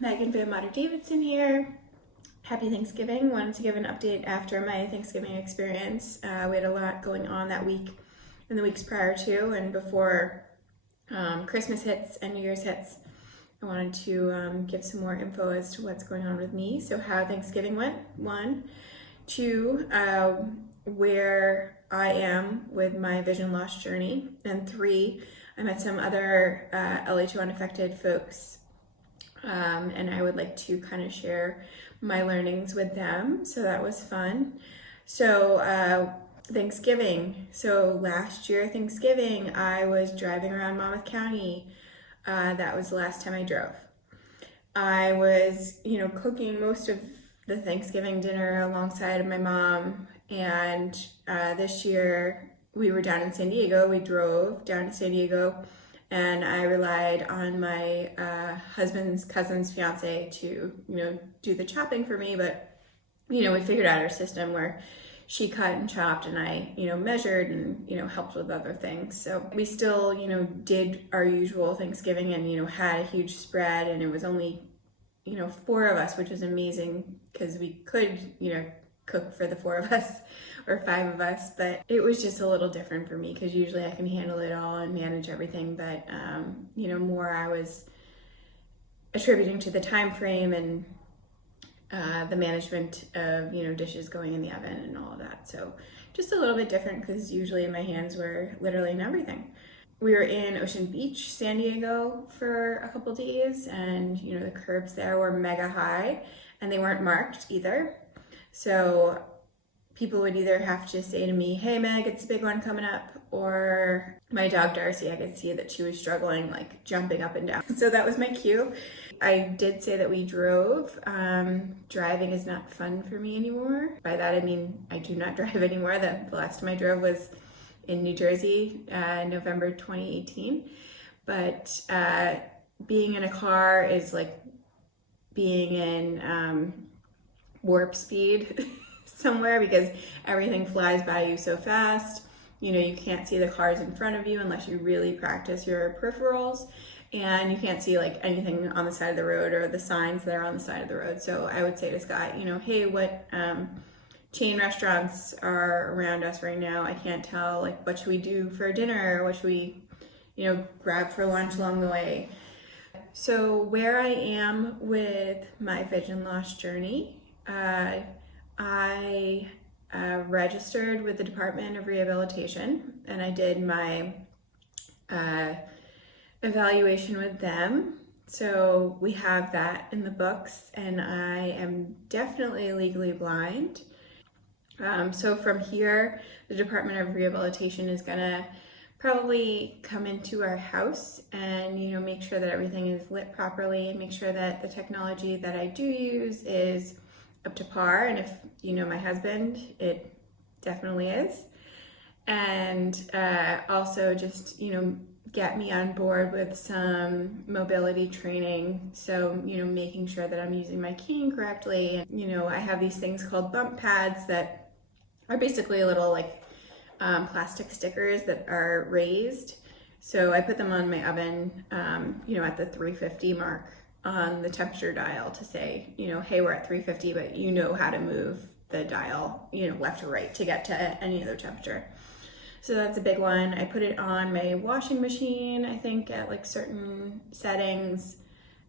Megan Van Mater Davidson here. Happy Thanksgiving. Wanted to give an update after my Thanksgiving experience. We had a lot going on that week and the weeks prior to and before Christmas hits and New Year's hits. I wanted to give some more info as to what's going on with me. So how Thanksgiving went, 1. 2, where I am with my vision loss journey. And 3, I met some other LHON affected folks and I would like to kind of share my learnings with them. So that was fun. So Thanksgiving. So last year Thanksgiving, I was driving around Monmouth County. That was the last time I drove. I was, cooking most of the Thanksgiving dinner alongside of my mom. And this year we were down in San Diego. We drove down to San Diego. And I relied on my husband's cousin's fiance to, do the chopping for me. But, we figured out our system where she cut and chopped and I, measured and, helped with other things. So we still, did our usual Thanksgiving and, had a huge spread. And it was only, 4 of us, which was amazing because we could, cook for the 4 of us or 5 of us, but it was just a little different for me because usually I can handle it all and manage everything, but more I was attributing to the time frame and the management of dishes going in the oven and all of that. So just a little bit different because usually my hands were literally in everything. We were in Ocean Beach, San Diego for a couple days, and the curbs there were mega high and they weren't marked either. So people would either have to say to me, "Hey Meg, it's a big one coming up," or my dog Darcy, I could see that she was struggling, like jumping up and down. So that was my cue. I did say that we drove. Driving is not fun for me anymore. By that I mean I do not drive anymore. The last time I drove was in New Jersey, November 2018. But being in a car is like being in warp speed somewhere because everything flies by you so fast. You can't see the cars in front of you unless you really practice your peripherals, and you can't see like anything on the side of the road or the signs that are on the side of the road. So I would say to Scott, hey, what chain restaurants are around us right now? I can't tell, like, what should we do for dinner? What should we, grab for lunch along the way? So where I am with my vision loss journey, I registered with the Department of Rehabilitation and I did my evaluation with them. So we have that in the books and I am definitely legally blind. So from here, the Department of Rehabilitation is gonna probably come into our house and make sure that everything is lit properly and make sure that the technology that I do use is up to par, and if my husband, it definitely is. And also just get me on board with some mobility training, so making sure that I'm using my cane correctly. And I have these things called bump pads that are basically a little like plastic stickers that are raised, so I put them on my oven at the 350 mark on the temperature dial to say, hey, we're at 350, but you know how to move the dial, left or right to get to any other temperature. So that's a big one. I put it on my washing machine, I think at like certain settings.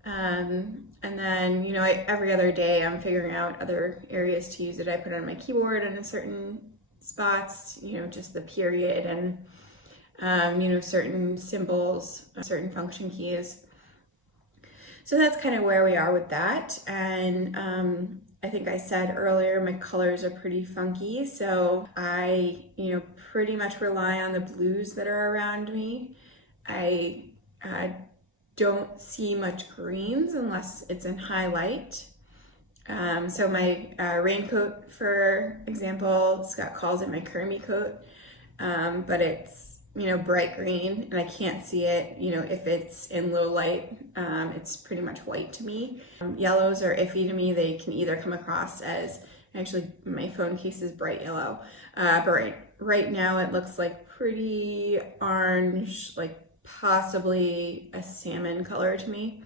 And then, every other day I'm figuring out other areas to use it. I put it on my keyboard in a certain spots, just the period and, certain symbols, certain function keys. So that's kind of where we are with that. And I think I said earlier, my colors are pretty funky. So I, pretty much rely on the blues that are around me. I don't see much greens unless it's in high light. So my raincoat, for example, Scott calls it my Kermie coat, but it's bright green and I can't see it, if it's in low light. It's pretty much white to me. Yellows are iffy to me. They can either come across as, actually my phone case is bright yellow, but right now it looks like pretty orange, like possibly a salmon color to me.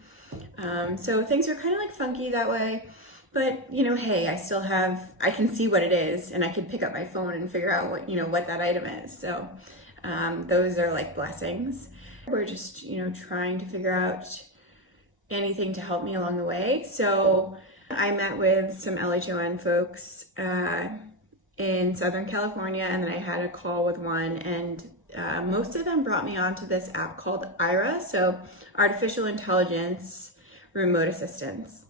So things are kind of like funky that way. But, hey, I can see what it is, and I can pick up my phone and figure out what that item is. So those are like blessings. We're just, trying to figure out anything to help me along the way. So I met with some LHON folks in Southern California, and then I had a call with one, and most of them brought me onto this app called IRA, so Artificial Intelligence Remote Assistance.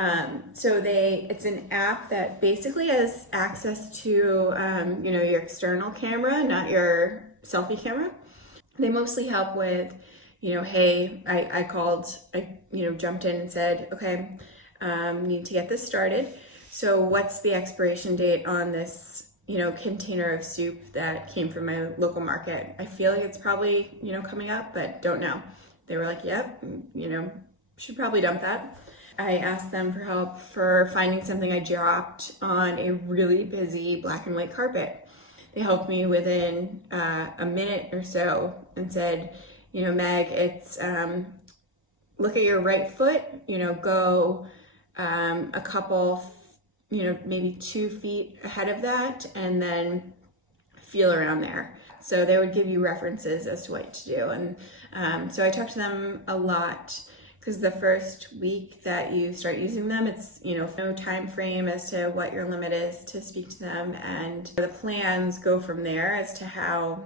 It's an app that basically has access to, your external camera, not your selfie camera. They mostly help with, hey, I called, jumped in and said, okay, need to get this started. So what's the expiration date on this, container of soup that came from my local market? I feel like it's probably, coming up, but don't know. They were like, yep, should probably dump that. I asked them for help for finding something I dropped on a really busy black and white carpet. They helped me within a minute or so and said, Meg, it's look at your right foot, go a couple, maybe 2 feet ahead of that, and then feel around there. So they would give you references as to what to do. And so I talked to them a lot, because the first week that you start using them, it's, no time frame as to what your limit is to speak to them, and the plans go from there as to how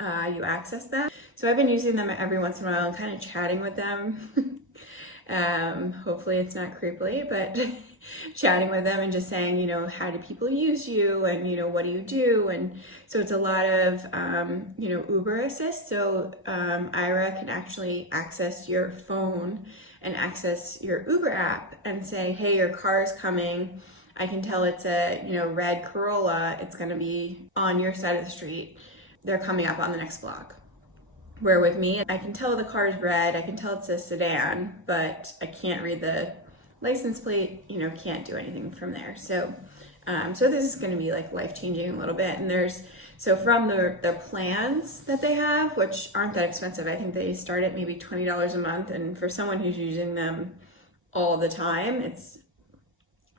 you access that. So I've been using them every once in a while and kind of chatting with them. Hopefully it's not creepily, but chatting with them and just saying, how do people use you, and what do you do? And so it's a lot of Uber assist. So Ira can actually access your phone and access your Uber app and say, hey, your car is coming. I can tell it's a red Corolla. It's going to be on your side of the street. They're coming up on the next block. Where with me, I can tell the car's red, I can tell it's a sedan, but I can't read the license plate, can't do anything from there. So this is going to be like life-changing a little bit. And so from the plans that they have, which aren't that expensive, I think they start at maybe $20 a month. And for someone who's using them all the time,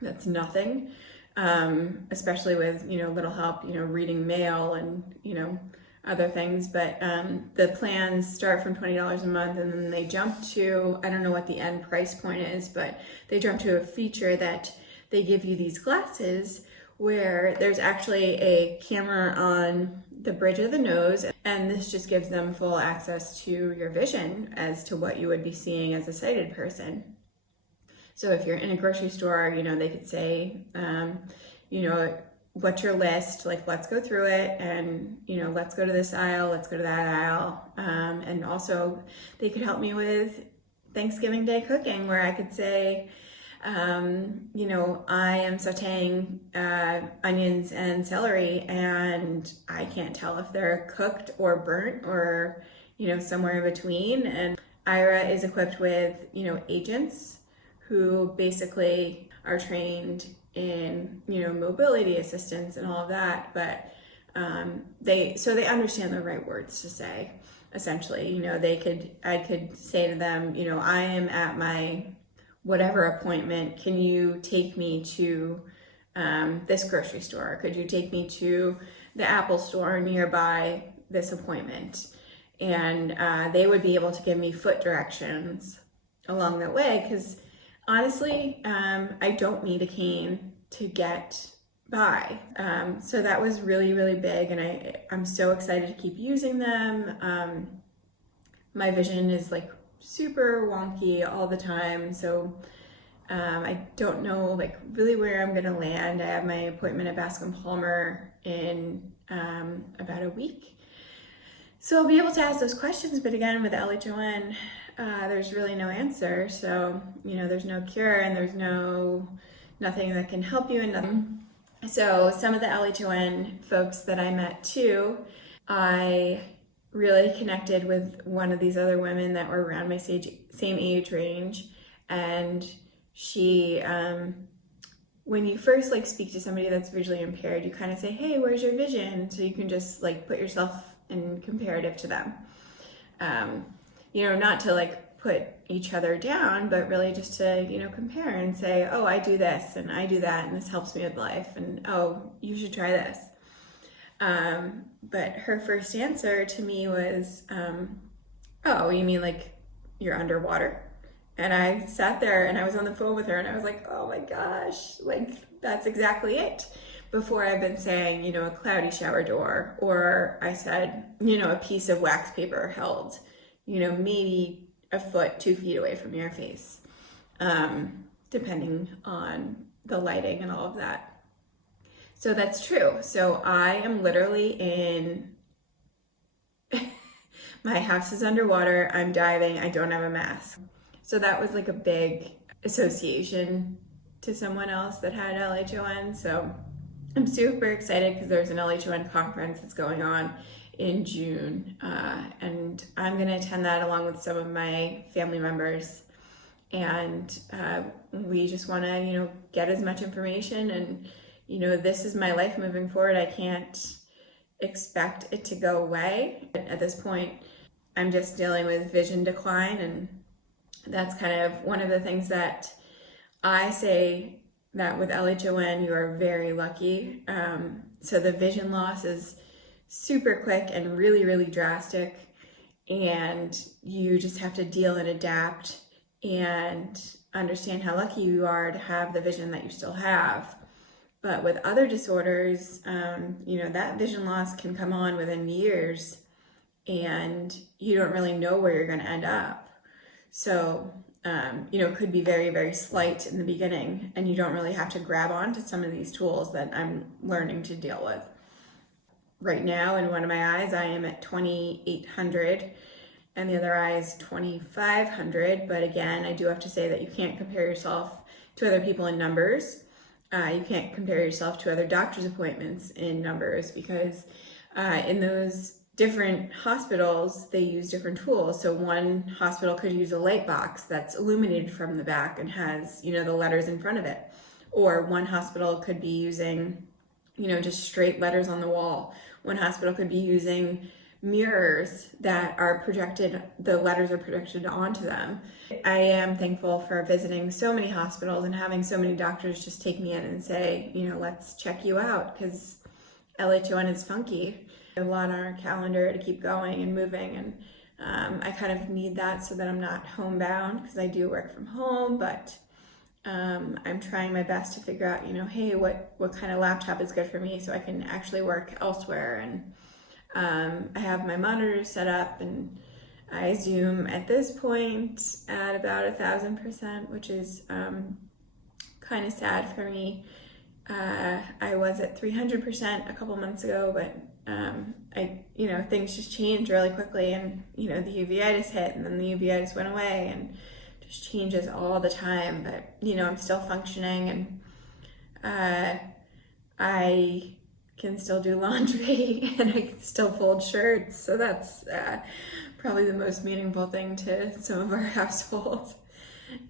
that's nothing. Especially with, little help, reading mail and, other things. But the plans start from $20 a month, and then they jump to, I don't know what the end price point is, but they jump to a feature that they give you these glasses where there's actually a camera on the bridge of the nose, and this just gives them full access to your vision as to what you would be seeing as a sighted person. So if you're in a grocery store, they could say, what's your list? Like, let's go through it, and, let's go to this aisle, let's go to that aisle. And also they could help me with Thanksgiving Day cooking, where I could say, I am sauteing onions and celery, and I can't tell if they're cooked or burnt or, somewhere in between. And Ira is equipped with, agents who basically are trained in, mobility assistance and all of that, but they understand the right words to say. Essentially, I could say to them, I am at my whatever appointment. Can you take me to this grocery store? Could you take me to the Apple store nearby this appointment? And they would be able to give me foot directions along that way, because honestly, I don't need a cane to get by. So that was really, really big, and I'm so excited to keep using them. My vision is like super wonky all the time, so I don't know like really where I'm gonna land. I have my appointment at Bascom Palmer in about a week, so I'll be able to ask those questions. But again, with LHON, there's really no answer. So, there's no cure, and there's nothing that can help you. And nothing. So some of the LHON folks that I met too, I really connected with one of these other women that were around my same age range. And she, when you first like speak to somebody that's visually impaired, you kind of say, hey, where's your vision? So you can just like put yourself in comparative to them. Not to like put each other down, but really just to, compare and say, oh, I do this and I do that and this helps me with life, and oh, you should try this. But her first answer to me was, oh, you mean like you're underwater? And I sat there and I was on the phone with her and I was like, oh my gosh, like that's exactly it. Before I've been saying, a cloudy shower door, or I said, a piece of wax paper held, maybe a foot, 2 feet away from your face, depending on the lighting and all of that. So that's true. So I am literally in, my house is underwater, I'm diving, I don't have a mask. So that was like a big association to someone else that had LHON. So I'm super excited because there's an LHON conference that's going on in June, and I'm going to attend that along with some of my family members. And we just want to, get as much information, and, this is my life moving forward. I can't expect it to go away. At this point, I'm just dealing with vision decline, and that's kind of one of the things that I say, that with LHON, you are very lucky. So the vision loss is super quick and really, really drastic. And you just have to deal and adapt and understand how lucky you are to have the vision that you still have. But with other disorders, that vision loss can come on within years and you don't really know where you're going to end up. So it could be very, very slight in the beginning, and you don't really have to grab onto some of these tools that I'm learning to deal with. Right now, in one of my eyes, I am at 2,800, and the other eye is 2,500. But again, I do have to say that you can't compare yourself to other people in numbers. You can't compare yourself to other doctor's appointments in numbers, because in those different hospitals, they use different tools. So one hospital could use a light box that's illuminated from the back and has, the letters in front of it. Or one hospital could be using, just straight letters on the wall. One hospital could be using mirrors that are projected, the letters are projected onto them. I am thankful for visiting so many hospitals and having so many doctors just take me in and say, let's check you out, because LHON is funky. A lot on our calendar to keep going and moving, and I kind of need that so that I'm not homebound, because I do work from home, but I'm trying my best to figure out, hey, what kind of laptop is good for me so I can actually work elsewhere. And I have my monitors set up, and I Zoom at this point at about 1,000%, which is kind of sad for me. I was at 300% a couple months ago, but things just changed really quickly, and the uveitis hit, and then the uveitis went away, and just changes all the time. But I'm still functioning, and I can still do laundry and I can still fold shirts. So that's probably the most meaningful thing to some of our household.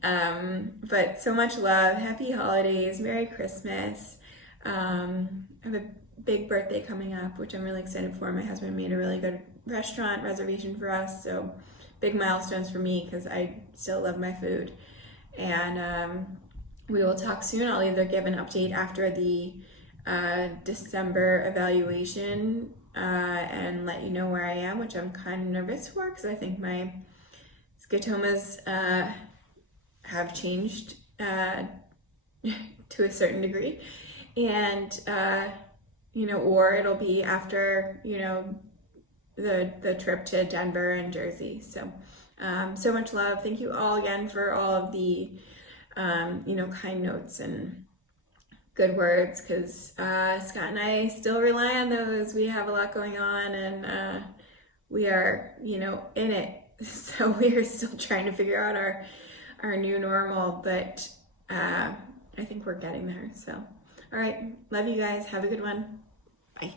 But so much love, happy holidays, Merry Christmas. I have a big birthday coming up, which I'm really excited for. My husband made a really good restaurant reservation for us, so big milestones for me because I still love my food. And we will talk soon. I'll either give an update after the December evaluation and let you know where I am, which I'm kind of nervous for because I think my scotomas have changed to a certain degree, and or it'll be after the trip to Denver and Jersey. So so much love. Thank you all again for all of the kind notes and good words, because Scott and I still rely on those. We have a lot going on, and we are in it, so we are still trying to figure out our new normal, but I think we're getting there. So all right, love you guys, have a good one, bye.